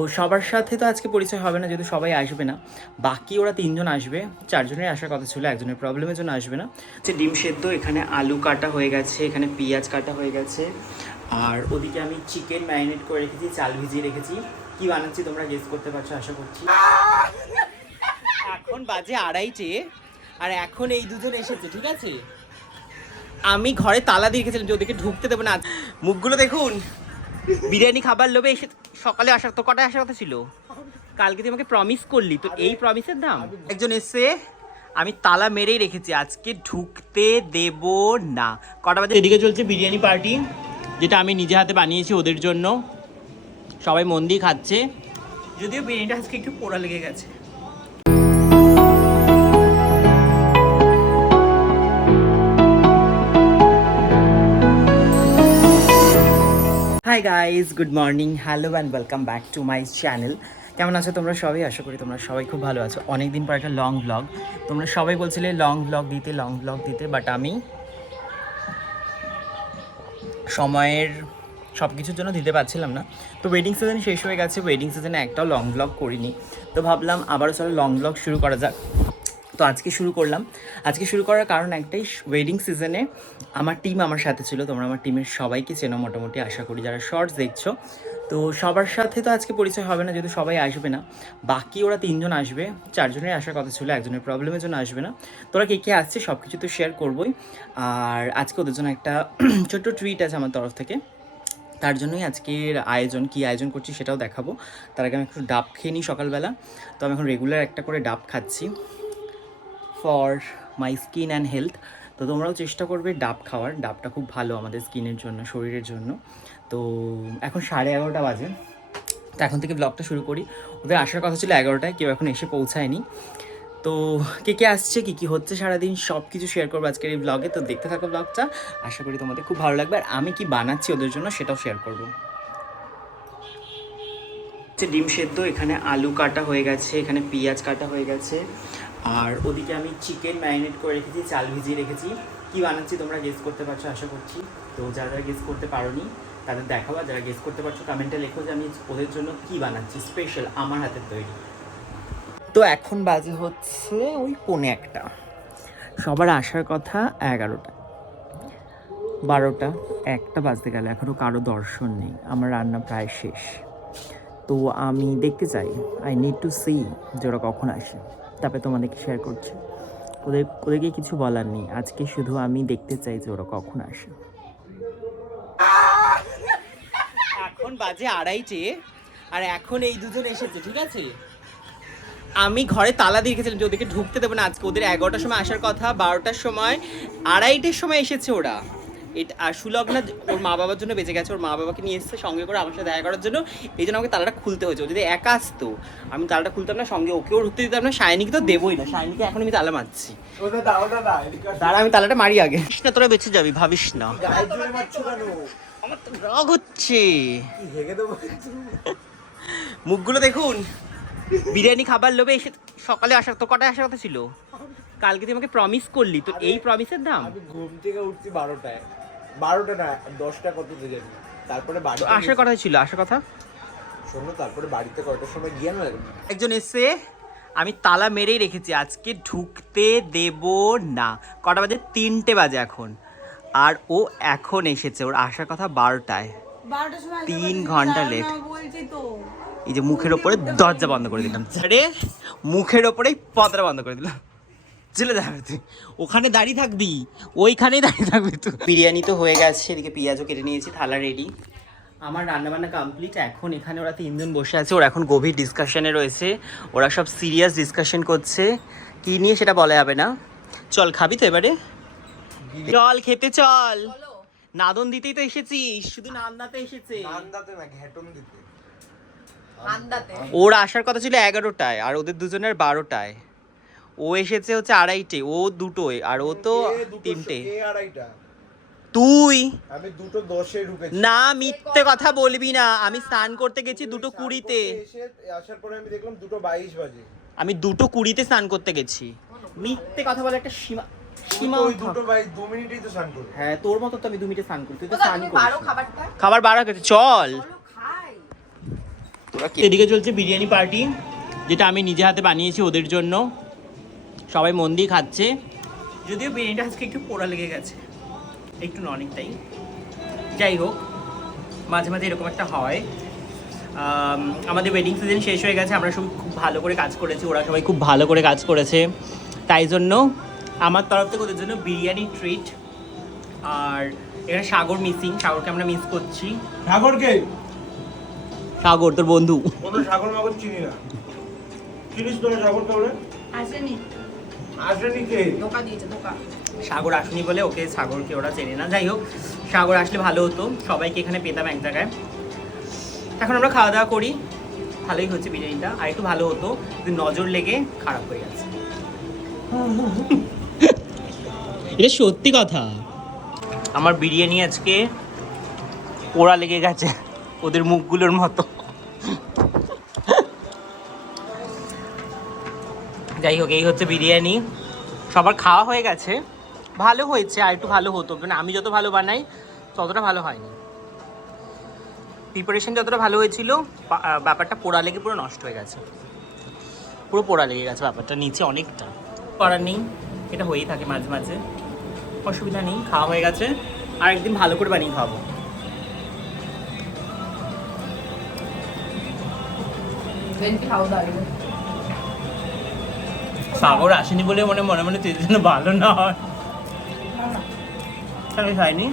তো সবার সাথে তো আজকে পরিচয় হবে না, যেহেতু সবাই আসবে না। বাকি ওরা 3 জন আসবে, 4 জনের আসার কথা ছিল, একজনের প্রবলেমের জন্য আসবে না। হচ্ছে ডিম সেদ্ধ, এখানে আলু কাটা হয়ে গেছে, এখানে পেঁয়াজ কাটা হয়ে গেছে, আর ওদিকে আমি চিকেন ম্যারিনেট করে রেখেছি, চাল ভিজিয়ে রেখেছি। কি বানাচ্ছি তোমরা গেস করতে পারছো আশা করছি। এখন বাজে 2:30, আর এখন এই দুজন এসেছে, ঠিক আছে। আমি ঘরে তালা দিয়ে রেখেছিলাম যে ওদেরকে ঢুকতে দেবো না। মুখগুলো দেখুন, বিরিয়ানি খাবার লোভে এসে সকালে আসার, তো কটায় আসার কথা ছিল? কালকে তুই আমাকে প্রমিস করলি, তো এই প্রমিসের দাম। একজন এসে আমি তালা মেরেই রেখেছি, আজকে ঢুকতে দেব না। কটা বাজে? এদিকে চলছে বিরিয়ানি পার্টি, যেটা আমি নিজে হাতে বানিয়েছি ওদের জন্য। সবাই মন দিয়ে খাচ্ছে, যদিও বিরিয়ানিটা আজকে একটু পোড়া লেগে গেছে। Hi guys, good morning, hello and welcome back to my channel. কেমন আছো তোমরা সবাই? আশা করি তোমরা সবাই খুব ভালো আছো। অনেকদিন পর একটা লং ব্লগ, তোমরা সবাই বলছিলে লং ব্লগ দিতে, বাট আমি সময়ের সব কিছুর জন্য দিতে পারছিলাম না। তো ওয়েডিং সিজন শেষ হয়ে গেছে, ওয়েডিং সিজনে একটাও লং ব্লগ করিনি। তো ভাবলাম আবারও চলো লং ব্লগ শুরু করা যাক। তো আজকে শুরু করলাম। আজকে শুরু করার কারণ একটাই, ওয়েডিং সিজনে আমার টিম আমার সাথে ছিল। তোমরা আমার টিমের সবাইকে চেনো মোটামুটি, আশা করি যারা শর্টস দেখছো। তো সবার সাথে তো আজকে পরিচয় হবে না, যেহেতু সবাই আসবে না। বাকি ওরা 3 জন আসবে, 4 জনের আসার কথা ছিল, একজনের প্রবলেমের জন্য আসবে না। তোরা কে কে আসছে সব কিছু তো শেয়ার করবোই। আর আজকে ওদের জন্য একটা ছোট্ট ট্রিট আছে আমার তরফ থেকে, তার জন্যই আজকের আয়োজন। কী আয়োজন করছি সেটাও দেখাবো। তার আগে আমি একটু ডাব খেয়ে নিই সকালবেলা। তো আমি এখন রেগুলার একটা করে ডাব খাচ্ছি for my skin and health. তো তোমরাও চেষ্টা করবে ডাব খাওয়ার। ডাবটা খুব ভালো আমাদের স্কিনের জন্য, শরীরের জন্য। তো এখন 11:30 বাজে, তো এখন থেকে ব্লগটা শুরু করি। ওদের আসার কথা ছিল 11টায়, কেউ এখন এসে পৌঁছায়নি। তো কে কে আসছে, কী কী হচ্ছে সারাদিন, সব কিছু শেয়ার করবো আজকের এই ব্লগে। তো দেখতে থাকো ব্লগটা, আশা করি তোমাদের খুব ভালো লাগবে। আর আমি কি বানাচ্ছি ওদের জন্য সেটাও শেয়ার করবো। ডিম সেদ্ধ, এখানে আলু কাটা হয়ে গেছে, এখানে পেঁয়াজ কাটা হয়ে গেছে, আর ওদিকে আমি চিকেন ম্যারিনেট করে রেখেছি, চাল ভিজিয়ে রেখেছি। কি বানাচ্ছি তোমরা গেস করতে পারছো আশা করছি। তো যারা যারা গেস করতে পারোনি তাদের দেখাবো, আর যারা গেস করতে পারছো কমেন্টে লেখো যে আমি ওদের জন্য কি বানাচ্ছি স্পেশাল, আমার হাতের তৈরি। তো এখন বাজে হচ্ছে ওই 1:45, সবার আসার কথা 11টা, 12টা, 1টা বাজতে গেলে এখনও কারো দর্শন নেই। আমার রান্না প্রায় শেষ। তো আমি দেখতে চাই, আই নিড টু সি যে ওরা কখন আসে, তারপরে তোমাদেরকে শেয়ার করছি। ওদেরকে কিছু বলার নেই, আজকে শুধু আমি দেখতে চাই যে ওরা কখন আসে। এখন বাজে 2:30, আর এখন এই দুজন এসেছে, ঠিক আছে। আমি ঘরে তালা দিয়ে রেখেছিলাম যে ওদেরকে ঢুকতে দেবো না আজকে। ওদের 11টার সময় আসার কথা, 12টার সময়, 2:30টার সময় এসেছে ওরা। এটা আর সুলগ্না ওর মা বাবার জন্য বেঁচে গেছে, ওর মা বাবাকে নিয়ে এসেছে সঙ্গে করে আমার সাথে দেখা করার জন্য। এই জন্য আমাকে তালাটা খুলতে হয়েছে। ও যদি একা আসতো আমি তালাটা খুলতাম না, সঙ্গে ওকেও ঢুকতে দিতাম না, শাইনিকে তো দেবোই না। শাইনিকে এখন আমি তালা মারছি, দাঁড়া আমি তালাটা মারি আগে। না তোরা বেঁচে যাবি, ভাবিস না। আমার তো রাগ হচ্ছে, মুখগুলো দেখুন। বিরিয়ানি খাবার লোভে এসে সকালে আসার, তো কটায় আসার কথা ছিল? কালকে তুই আমাকে প্রমিস করলি, তো এই প্রমিসের দাম। আমি ঘুম থেকে উঠছি 12টায়, 12টা না 10টা কত থেকে জানি। তারপরে বাড়ি আসার কথা ছিল, আসার কথা শোনো, তারপরে বাড়িতে কয়টার সময় গিয়ে না একজন এসে আমি তালা মেরেই রেখেছি, আজকে ঢুকতে দেব না। কটা বাজে? 3টে বাজে এখন, আর ও এখন এসেছে। ওর আসার কথা 12টায়, 3 ঘন্টা লেট। এই যে মুখের ওপরে দরজা বন্ধ করে দিলাম, আরে মুখের ওপরেই পর্দা বন্ধ করে দিলাম। চলে যাবে তুই, ওখানে দাঁড়িয়ে থাকবি, ওইখানেই দাঁড়িয়ে থাকবি তুই। বিরিয়ানি তো হয়ে গেছে, এদিকে পেঁয়াজও কেটে নিয়েছি, থালা রেডি, আমার রান্নাবান্না কমপ্লিট। এখন এখানে ওরা 3 জন বসে আছে, ওরা এখন গভীর ডিসকাশনে রয়েছে। ওরা সব সিরিয়াস ডিসকাশন করছে, কি নিয়ে সেটা বলা যাবে না। চল খাবি তো এবারে, চল খেতে চল। নাদন দিতেই তো এসেছিস, শুধু নান্দাতে এসেছে, নান্দাতে না ঘেটন দিতে। ওর আসার কথা ছিল 11টায়, আর ওদের দুজনের 12টায়। ও এসেছে হচ্ছে 2:30, ও 2টোয়, আর ও তো 3টে। তুই আমি 2:10 ঢুকেছি। না, মিথ্যে কথা বলবি না। আমি স্নান করতে গেছি 2:20-তে, এসে আসার পরে আমি দেখলাম 2:22 বাজে। আমি 2:20-তে স্নান করতে গেছি। মিথ্যে কথা বলে একটা সীমা, সীমা। ওই 2 মিনিটেই তো স্নান করি। হ্যাঁ তোর মতো তো আমি 2 মিনিটে স্নান করি, তুই তো স্নানই করিস। খাবার 12 খেতে চল। এদিকে চলছে বিরিয়ানি পার্টি, যেটা আমি নিজে হাতে বানিয়েছি ওদের জন্য। সবাই মন দিয়ে খাচ্ছে। যদিও বিরিয়ানিটা আজকে একটু পোড়া লেগে গেছে, একটু না অনেকটাই। যাই হোক, মাঝে মাঝে এরকম একটা হয়। আমাদের ওয়েডিং সিজন শেষ হয়ে গেছে, আমরা সবাই খুব ভালো করে কাজ করেছি, ওরা সবাই খুব ভালো করে কাজ করেছে। তাই জন্য আমার তরফ থেকে ওদের জন্য বিরিয়ানি ট্রিট। আর এখানে সাগর মিসিং, সাগরকে আমরা মিস করছি। সাগরকে? সাগর তোর বন্ধু। কোনো সাগর মাগর চিনি না। চিনিস তোরা সাগরকে? বলে আসেনি, আসেনি কে? ধোকা দিয়েছে, ধোকা। সাগর আসেনি বলে ওকে, সাগরকে ওরা চেনে না। যাই হোক, সাগর আসলে ভালো হতো, সবাইকে এখানে পেতাম এক জায়গায়। এখন আমরা খাওয়া দাওয়া করি, ভালোই হচ্ছে বিরিয়ানিটা। আর একটু ভালো হতো কিন্তু নজর লেগে খারাপ হয়ে গেছে। এটা সত্যি কথা। আমার বিরিয়ানি আজকে পোড়া লেগে গেছে ওদের মুখগুলোর মতো। যাই হোক, এই হচ্ছে বিরিয়ানি। সবার খাওয়া হয়ে গেছে, ভালো হয়েছে, আর একটু ভালো হতো। মানে আমি যত ভালো বানাই ততটা ভালো হয়নি। প্রিপারেশন যতটা ভালো হয়েছিল, ব্যাপারটা পোড়া লেগে পুরো নষ্ট হয়ে গেছে, পুরো পোড়া লেগে গেছে ব্যাপারটা নিচে অনেকটা। করার নেই, এটা হয়েই থাকে মাঝে মাঝে, অসুবিধা নেই। খাওয়া হয়ে গেছে, আর একদিন ভালো করে বানিয়ে খাওয়াবো। খাওয়া দাওয়া সাগর আসেনি বলে মনে মনে মনে জন্য ভালো না হয়। খাইনি।